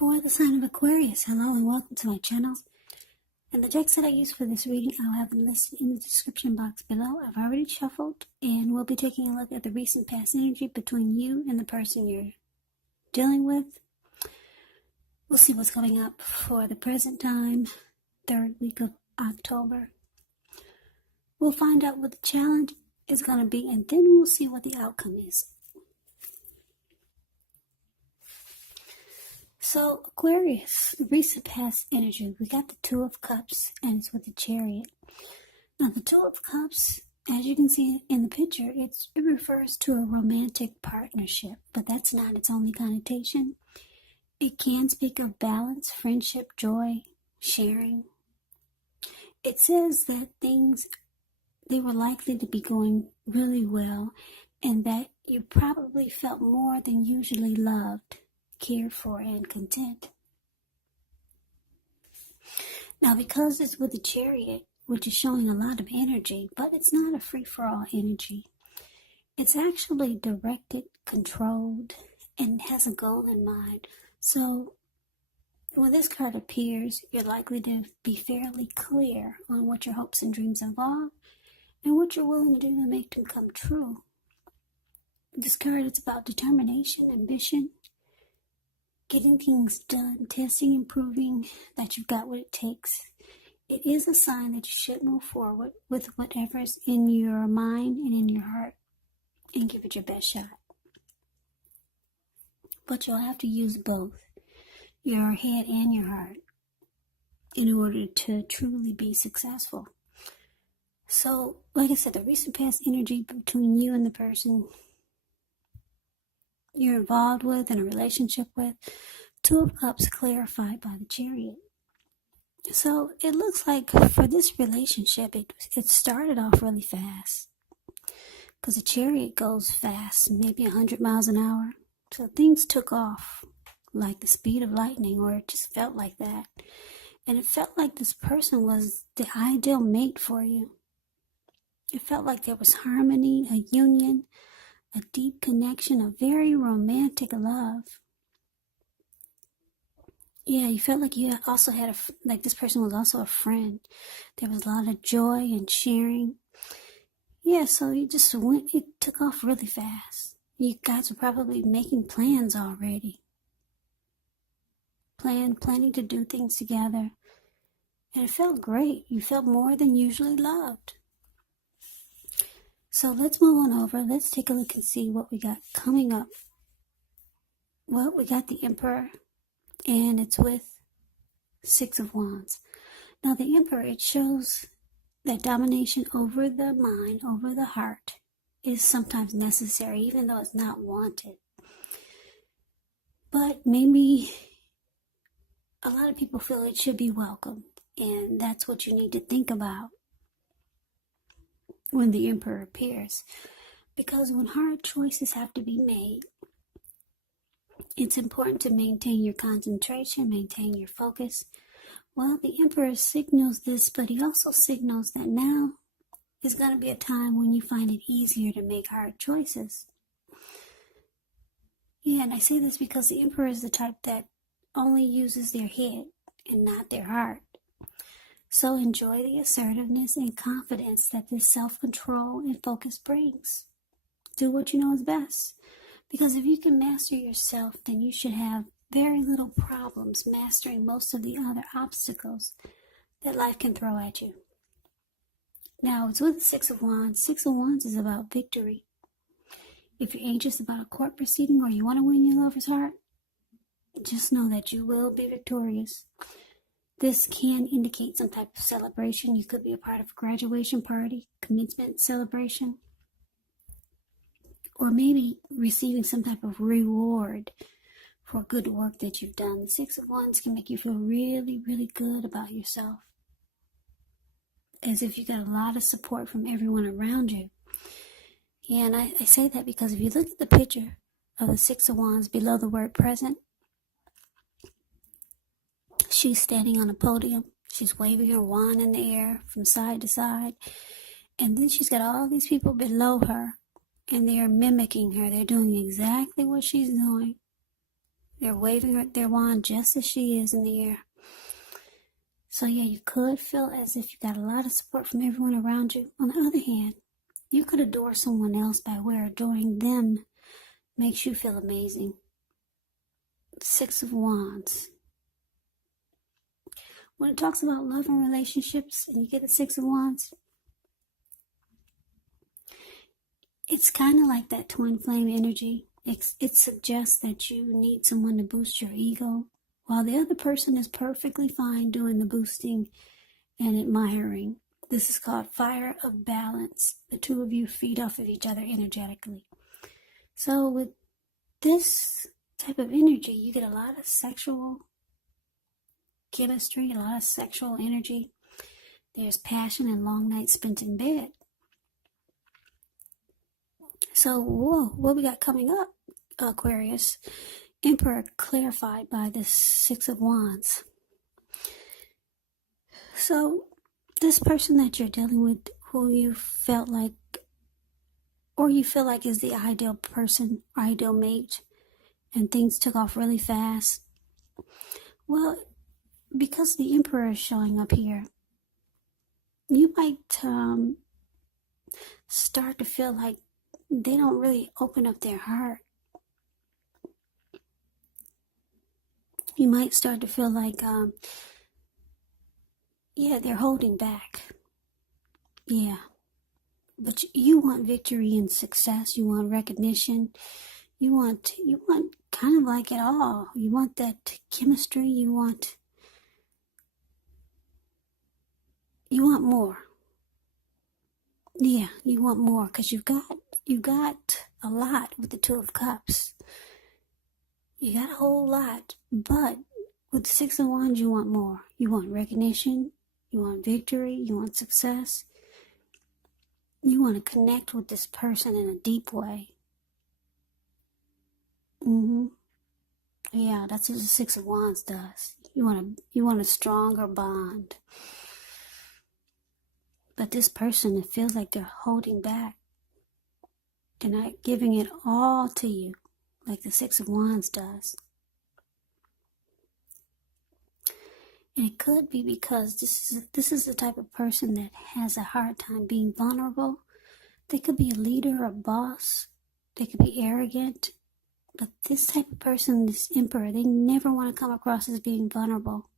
For the sign of Aquarius, hello and welcome to my channel. And the decks that I use for this reading, I'll have them listed in the description box below. I've already shuffled, and we'll be taking a look at the recent past energy between you and the person you're dealing with. We'll see what's coming up for the present time, third week of October. We'll find out what the challenge is going to be, and then we'll see what the outcome is. So, Aquarius, recent past energy, we got the Two of Cups, and it's with the Chariot. Now, the Two of Cups, as you can see in the picture, it refers to a romantic partnership, but that's not its only connotation. It can speak of balance, friendship, joy, sharing. It says that they were likely to be going really well, and that you probably felt more than usually loved, cared for, and content. Now, because it's with the Chariot, which is showing a lot of energy, but it's not a free-for-all energy. It's actually directed, controlled, and has a goal in mind. So, when this card appears, you're likely to be fairly clear on what your hopes and dreams involve, and what you're willing to do to make them come true. This card is about determination, ambition, getting things done, testing and proving that you've got what it takes. It is a sign that you should move forward with whatever's in your mind and in your heart and give it your best shot. But you'll have to use both, your head and your heart, in order to truly be successful. So, like I said, the recent past energy between you and the person you're involved with, in a relationship with, Two of Cups clarified by the Chariot. So it looks like for this relationship, it started off really fast, because the Chariot goes fast, maybe 100 miles an hour. So things took off like the speed of lightning, or it just felt like that. And it felt like this person was the ideal mate for you. It felt like there was harmony, a union, a deep connection, a very romantic love. Yeah, you felt like you also had like this person was also a friend. There was a lot of joy and sharing. Yeah, so it took off really fast. You guys were probably making plans already. Planning to do things together. And it felt great. You felt more than usually loved. So let's move on over. Let's take a look and see what we got coming up. Well, we got the Emperor, and it's with Six of Wands. Now, the Emperor, it shows that domination over the mind, over the heart, is sometimes necessary, even though it's not wanted. But maybe a lot of people feel it should be welcomed, and that's what you need to think about when the Emperor appears. Because when hard choices have to be made, it's important to maintain your concentration, maintain your focus. Well, the Emperor signals this, but he also signals that now is going to be a time when you find it easier to make hard choices. Yeah, and I say this because the Emperor is the type that only uses their head and not their heart. So enjoy the assertiveness and confidence that this self-control and focus brings. Do what you know is best. Because if you can master yourself, then you should have very little problems mastering most of the other obstacles that life can throw at you. Now, it's with the Six of Wands. Six of Wands is about victory. If you're anxious about a court proceeding or you want to win your lover's heart, just know that you will be victorious. This can indicate some type of celebration. You could be a part of a graduation party, commencement celebration, or maybe receiving some type of reward for good work that you've done. The Six of Wands can make you feel really, really good about yourself, as if you got a lot of support from everyone around you. Yeah, and I say that because if you look at the picture of the Six of Wands below the word present, she's standing on a podium. She's waving her wand in the air from side to side. And then she's got all these people below her, and they are mimicking her. They're doing exactly what she's doing. They're waving their wand just as she is in the air. So yeah, you could feel as if you got a lot of support from everyone around you. On the other hand, you could adore someone else by where adoring them makes you feel amazing. Six of Wands. When it talks about love and relationships and you get the Six of Wands, it's kind of like that twin flame energy. It suggests that you need someone to boost your ego, while the other person is perfectly fine doing the boosting and admiring. This is called fire of balance. The two of you feed off of each other energetically. So with this type of energy, you get a lot of sexual chemistry, a lot of sexual energy. There's passion and long nights spent in bed. So, what we got coming up, Aquarius? Emperor clarified by the Six of Wands. So, this person that you're dealing with, who you felt like, or you feel like is the ideal person, ideal mate, and things took off really fast. Well, because the Emperor is showing up here, you might start to feel like they don't really open up their heart. You might start to feel like, they're holding back. Yeah. But you want victory and success. You want recognition. You want kind of like it all. You want that chemistry. You want more. Yeah, you want more because you got a lot with the Two of Cups. You got a whole lot, but with the Six of Wands, you want more. You want recognition. You want victory. You want success. You want to connect with this person in a deep way. Yeah, that's what the Six of Wands does. You want a stronger bond. But this person, it feels like they're holding back. They're not giving it all to you like the Six of Wands does. And it could be because this is the type of person that has a hard time being vulnerable. They could be a leader or a boss. They could be arrogant. But this type of person, this Emperor, they never want to come across as being vulnerable.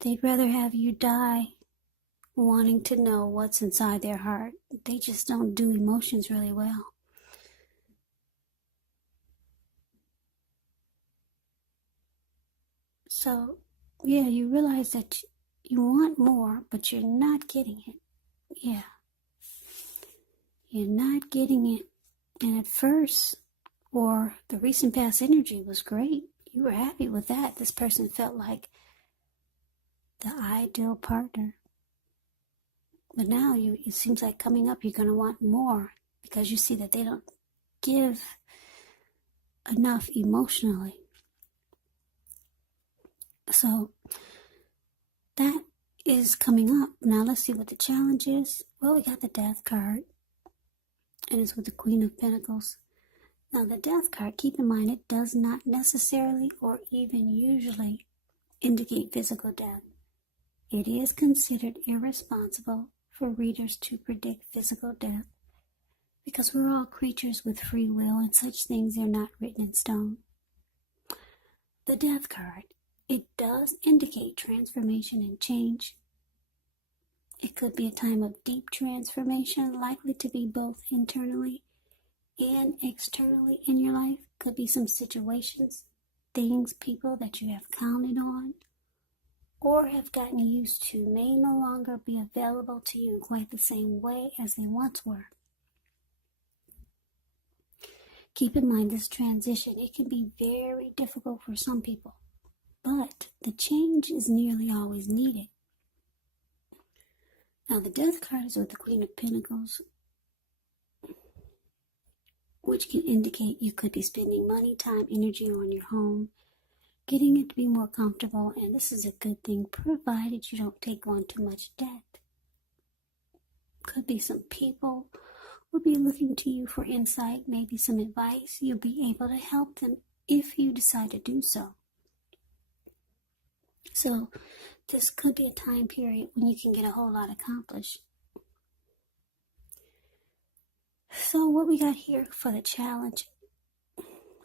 They'd rather have you die wanting to know what's inside their heart. They just don't do emotions really well. So, yeah, you realize that you want more, but you're not getting it. Yeah. You're not getting it. And at first, or the recent past energy was great. You were happy with that. This person felt like the ideal partner. But now it seems like coming up, you're going to want more because you see that they don't give enough emotionally. So that is coming up. Now let's see what the challenge is. Well, we got the Death card, and it's with the Queen of Pentacles. Now the Death card, keep in mind, it does not necessarily or even usually indicate physical death. It is considered irresponsible for readers to predict physical death because we're all creatures with free will and such things are not written in stone. The Death card, it does indicate transformation and change. It could be a time of deep transformation, likely to be both internally and externally in your life. Could be some situations, things, people that you have counted on or have gotten used to may no longer be available to you in quite the same way as they once were. Keep in mind this transition, it can be very difficult for some people, but the change is nearly always needed. Now the Death card is with the Queen of Pentacles, which can indicate you could be spending money, time, energy on your home, getting it to be more comfortable, and this is a good thing provided you don't take on too much debt. Could be some people will be looking to you for insight, maybe some advice. You'll be able to help them if you decide to do so. So this could be a time period when you can get a whole lot accomplished. So what we got here for the challenge?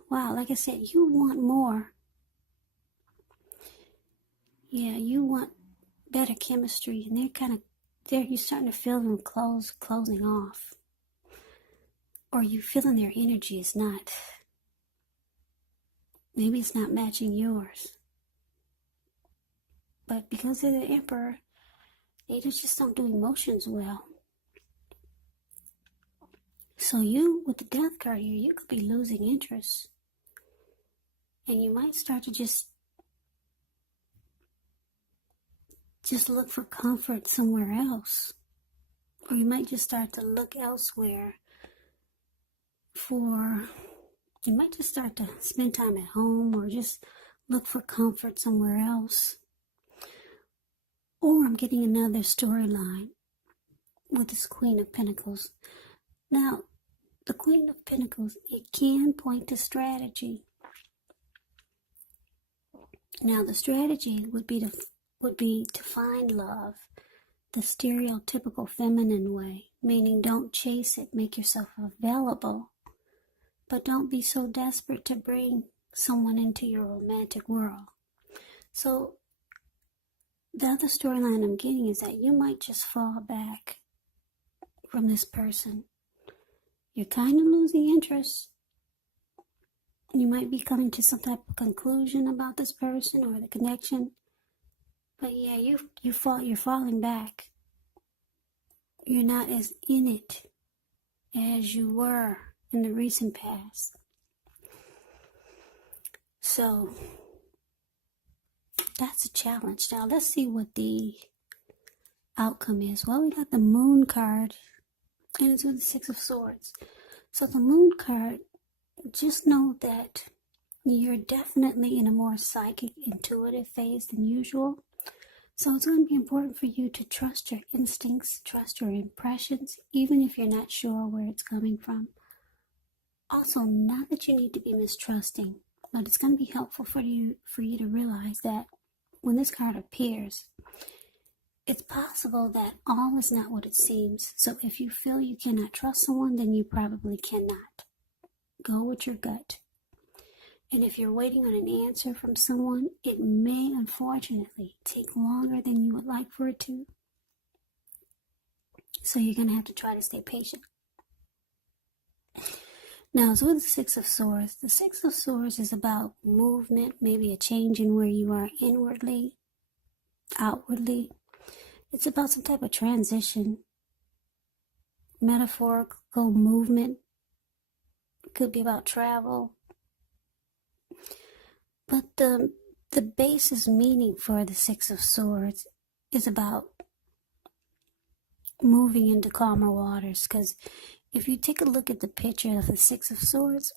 Wow, like I said, you want more. Yeah, you want better chemistry, and you're starting to feel them closing off. Or you feeling their energy is not, maybe it's not matching yours. But because they're the Emperor, they just don't do emotions well. So you, with the Death card here, you could be losing interest. And you might start to just look for comfort somewhere else. Or you might just start to look elsewhere you might just start to spend time at home or just look for comfort somewhere else. Or I'm getting another storyline with this Queen of Pentacles. Now, the Queen of Pentacles, it can point to strategy. Now, the strategy would be to find love the stereotypical feminine way, meaning don't chase it, make yourself available, but don't be so desperate to bring someone into your romantic world. So the other storyline I'm getting is that you might just fall back from this person. You're kind of losing interest. You might be coming to some type of conclusion about this person or the connection. But yeah, you're falling back. You're not as in it as you were in the recent past. So that's a challenge. Now let's see what the outcome is. Well, we got the Moon card, and it's with the Six of Swords. So the Moon card, just know that you're definitely in a more psychic, intuitive phase than usual. So it's going to be important for you to trust your instincts, trust your impressions, even if you're not sure where it's coming from. Also, not that you need to be mistrusting, but it's going to be helpful for you to realize that when this card appears, it's possible that all is not what it seems. So if you feel you cannot trust someone, then you probably cannot. Go with your gut. And if you're waiting on an answer from someone, it may unfortunately take longer than you would like for it to. So you're going to have to try to stay patient. Now, it's with the Six of Swords. The Six of Swords is about movement, maybe a change in where you are inwardly, outwardly. It's about some type of transition, metaphorical movement. It could be about travel. But the basis meaning for the Six of Swords is about moving into calmer waters. Because if you take a look at the picture of the Six of Swords,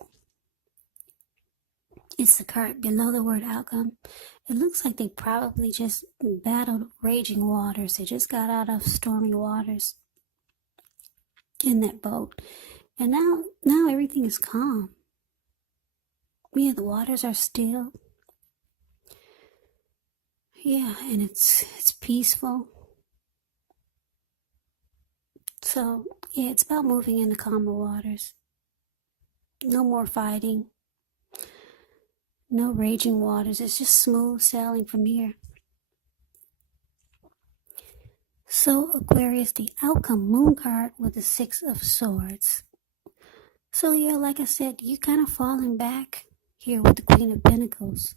it's the card below the word outcome. It looks like they probably just battled raging waters. They just got out of stormy waters in that boat. And now everything is calm. Yeah, the waters are still. Yeah, and it's peaceful. So, yeah, it's about moving into calmer waters. No more fighting. No raging waters. It's just smooth sailing from here. So, Aquarius, the outcome, Moon card with the Six of Swords. So, yeah, like I said, you're kind of falling back here with the Queen of Pentacles.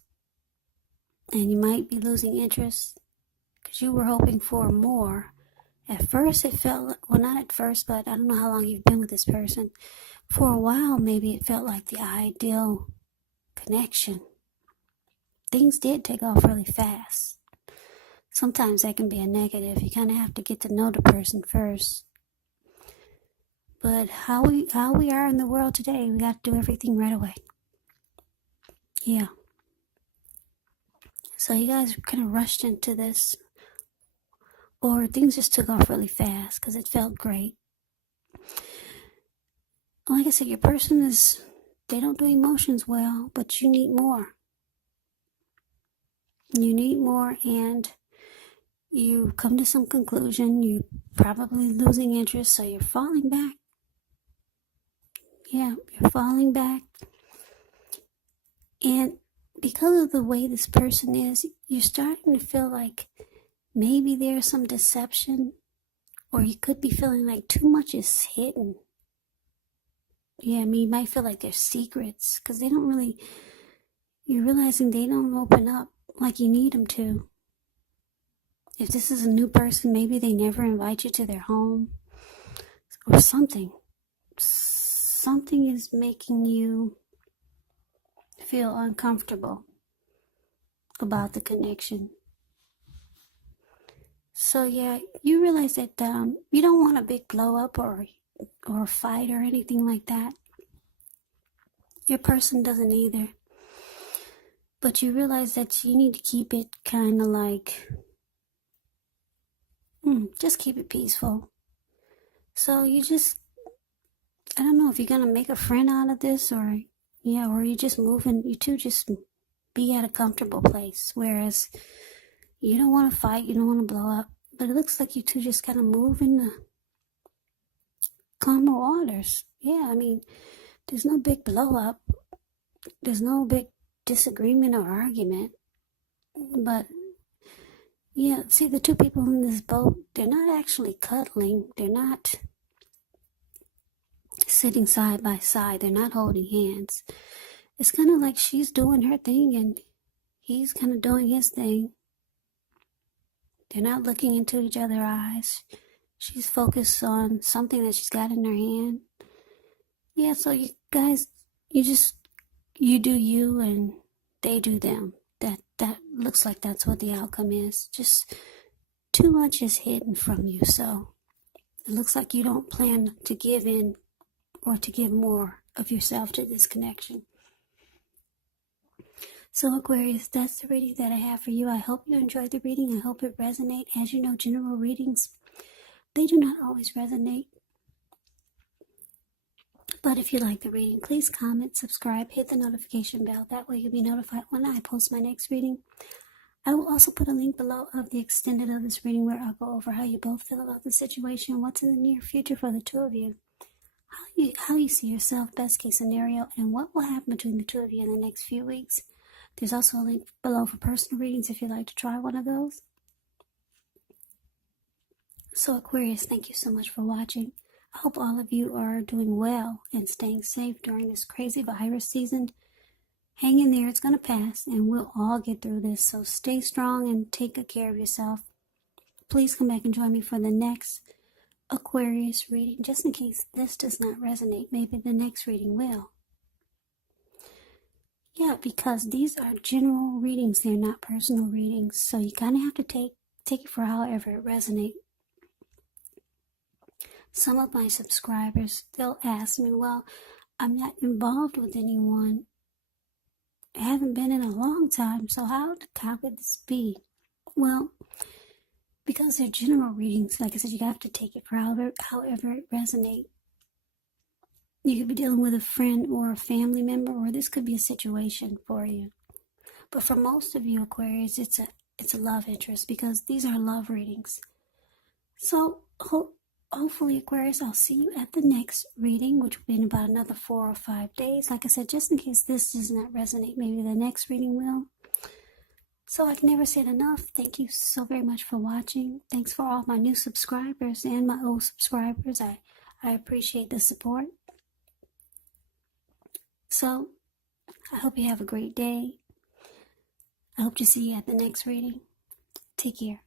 And you might be losing interest because you were hoping for more. At first, it felt, well, not at first, but I don't know how long you've been with this person. For a while, maybe it felt like the ideal connection. Things did take off really fast. Sometimes that can be a negative. You kind of have to get to know the person first. But how we are in the world today, we got to do everything right away. Yeah. So you guys kind of rushed into this. Or things just took off really fast because it felt great. Like I said, your person is they don't do emotions well, but you need more. You need more, and you come to some conclusion. You're probably losing interest, so you're falling back. Yeah, you're falling back. And because of the way this person is, you're starting to feel like maybe there's some deception, or you could be feeling like too much is hidden. Yeah, I mean, you might feel like there's secrets, because they don't really, you're realizing they don't open up like you need them to. If this is a new person, maybe they never invite you to their home, or something. Something is making you feel uncomfortable about the connection. So yeah, you realize that you don't want a big blow up or a fight or anything like that. Your person doesn't either. But you realize that you need to keep it kind of like, just keep it peaceful. So you just, I don't know if you're going to make a friend out of this, or you just moving, you two just be at a comfortable place. Whereas you don't want to fight, you don't want to blow up, but it looks like you two just kind of move in the calmer waters. Yeah, I mean, there's no big blow up. There's no big disagreement or argument. But yeah, see, the two people in this boat, they're not actually cuddling. They're not sitting side by side. They're not holding hands. It's kind of like she's doing her thing and he's kind of doing his thing. They're not looking into each other's eyes. She's focused on something that she's got in her hand. Yeah, so you guys, you do you and they do them. That looks like that's what the outcome is. Just too much is hidden from you, so it looks like you don't plan to give in or to give more of yourself to this connection. So Aquarius, that's the reading that I have for you. I hope you enjoyed the reading. I hope it resonates. As you know, general readings, they do not always resonate. But if you like the reading, please comment, subscribe, hit the notification bell. That way you'll be notified when I post my next reading. I will also put a link below of the extended of this reading where I'll go over how you both feel about the situation, what's in the near future for the two of you, how you see yourself, best case scenario, and what will happen between the two of you in the next few weeks. There's also a link below for personal readings if you'd like to try one of those. So Aquarius, thank you so much for watching. I hope all of you are doing well and staying safe during this crazy virus season. Hang in there, it's going to pass, and we'll all get through this. So stay strong and take good care of yourself. Please come back and join me for the next Aquarius reading, just in case this does not resonate. Maybe the next reading will. Yeah, because these are general readings, they're not personal readings. So you kind of have to take it for however it resonates. Some of my subscribers, they'll ask me, well, I'm not involved with anyone. I haven't been in a long time, so how could this be? Well, because they're general readings, like I said, you have to take it for however it resonates. You could be dealing with a friend or a family member, or this could be a situation for you. But for most of you Aquarius, it's a love interest, because these are love readings. So hopefully Aquarius, I'll see you at the next reading, which will be in about another 4 or 5 days. Like I said, just in case this does not resonate, maybe the next reading will. So I can never say it enough. Thank you so very much for watching. Thanks for all my new subscribers and my old subscribers. I appreciate the support. So I hope you have a great day. I hope to see you at the next reading. Take care.